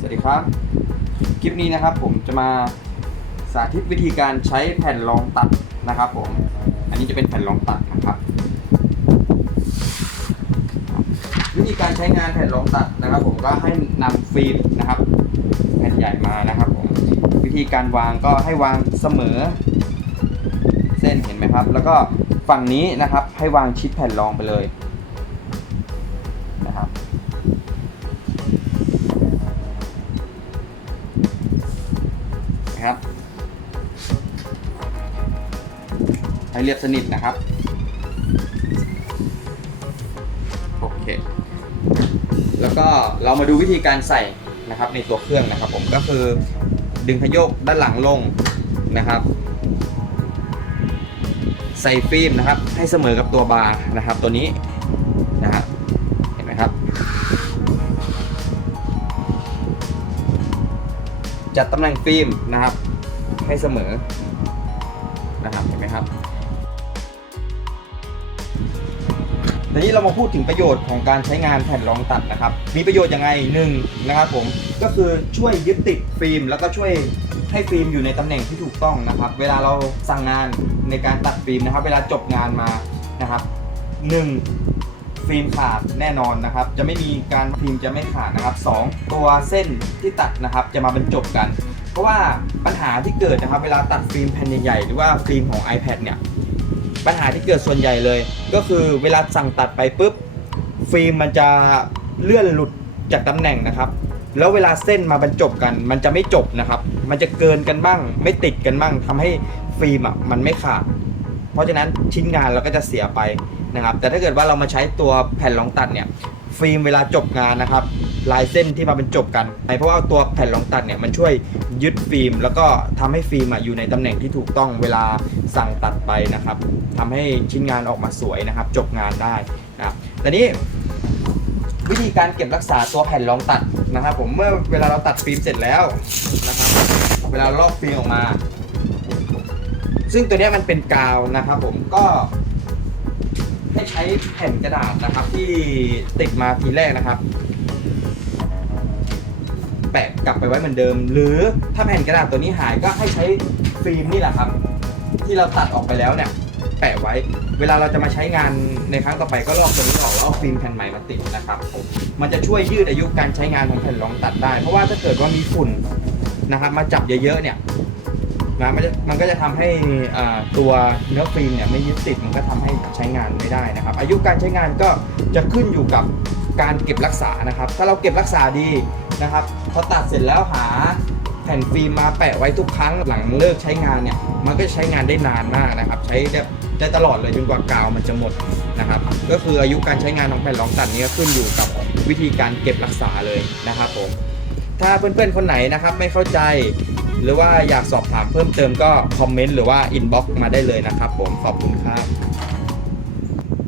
สวัสดีครับ คลิปนี้นะครับผมจะมาสาธิตวิธีการใช้แผ่นรองตัดนะครับผม อันนี้จะเป็นแผ่นรองตัดนะครับ วิธีการใช้งานแผ่นรองตัดนะครับ ผมก็ให้นำฟิล์มนะครับ แผ่นใหญ่มานะครับผม วิธีการวางก็ให้วางเสมอ เส้นเห็นไหมครับ แล้วก็ฝั่งนี้นะครับให้วางชิดแผ่นรองไปเลยนะครับ ครับ ให้เรียบสนิทนะครับ โอเค แล้วก็เรามาดูวิธีการใส่นะครับในตัวเครื่องนะครับ ผมก็คือดึงขยกด้านหลังลงนะครับ ใส่ฟิล์มนะครับ ให้เสมอกับตัวบาร์นะครับ ตัวนี้ จัดตำแหน่งฟิล์มนะครับ ให้เสมอนะครับเห็นไหมครับทีนี้เรามาพูดถึงประโยชน์ของการใช้งานแผ่นรองตัดนะครับ มีประโยชน์ยังไงหนึ่งนะครับผมก็คือช่วยยึดติดฟิล์ม แล้วก็ช่วยให้ฟิล์มอยู่ในตำแหน่งที่ถูกต้องนะครับ เวลาเราสั่งงานในการตัดฟิล์มนะครับ เวลาจบงานมานะครับหนึ่ง ฟิล์มขาดแน่นอนนะครับ จะไม่มีการฟิล์มจะไม่ขาดนะครับสองตัวเส้นที่ตัดนะครับจะมาบรรจบกัน เพราะว่าปัญหาที่เกิดนะครับ เวลาตัดฟิล์มแผ่นใหญ่ๆหรือว่าฟิล์มของ iPad เนี่ยปัญหาที่เกิดส่วนใหญ่เลย ก็คือเวลาสั่งตัดไปปุ๊บฟิล์มมันจะเลื่อนหลุดจากตำแหน่งนะครับแล้วเวลาเส้นมาบรรจบกัน มันจะไม่จบนะครับ มันจะเกินกันบ้าง ไม่ติดกันบ้างทำให้ฟิล์มอะมันไม่ขาด เพราะฉะนั้นชิ้นงานเราก็จะเสียไป นะครับ แต่ถ้าเกิดว่าเรามาใช้ตัวแผ่นรองตัดเนี่ย ฟิล์มเวลาจบงานนะครับ ลายเส้นที่มาบรรจบกันเพราะว่าตัวแผ่นรองตัดเนี่ยมันช่วยยึดฟิล์ม แล้วก็ทำให้ฟิล์มอยู่ในตำแหน่งที่ถูกต้องเวลาสั่งตัดไปนะครับทำให้ชิ้นงานออกมาสวยนะครับ จบงานได้นะครับแต่นี้วิธีการเก็บรักษาตัวแผ่นรองตัดนะครับ ผมเมื่อเวลาเราตัดฟิล์มเสร็จแล้วนะครับเวลาลอกฟิล์มออกมา ซึ่งตัวนี้มันเป็นกาวนะครับ ผมก็ ให้ใช้แผ่นกระดาษนะครับ ที่ติดมาทีแรกนะครับ แปะกลับไปไว้เหมือนเดิม หรือถ้าแผ่นกระดาษตัวนี้หายก็ให้ใช้ฟิล์มนี่แหละครับ ที่เราตัดออกไปแล้วเนี่ย แปะไว้ เวลาเราจะมาใช้งานในครั้งต่อไปก็ลอกตัวนี้ออกแล้วเอาฟิล์มแผ่นใหม่มาติดนะครับมันจะช่วยยืดอายุการใช้งานของแผ่นรองตัดได้ เพราะว่าถ้าเกิดว่ามีฝุ่นนะครับ มาจับเยอะๆเนี่ย นะมันจะมันก็จะทำให้ตัวเนื้อฟิล์มเนี่ยไม่ยึดติดมันก็ทำให้ใช้งานไม่ได้นะครับ อายุการใช้งานก็จะขึ้นอยู่กับการเก็บรักษานะครับ ถ้าเราเก็บรักษาดีนะครับพอตัดเสร็จแล้วหาแผ่นฟิล์มมาแปะไว้ทุกครั้งหลังเลิกใช้งานเนี่ยมันก็ใช้งานได้นานมากนะครับ ใช้ได้ได้ตลอดเลยจนกว่ากาวมันจะหมดนะครับก็คืออายุการใช้งานของแผ่นรองตัดนี้ก็ขึ้นอยู่กับวิธีการเก็บรักษาเลยนะครับผมถ้าเพื่อนๆคนไหนนะครับไม่เข้าใจ หรือว่าอยากสอบถามเพิ่มเติมก็คอมเมนต์หรือว่าอินบ็อกซ์มาได้เลยนะครับผมขอบคุณครับ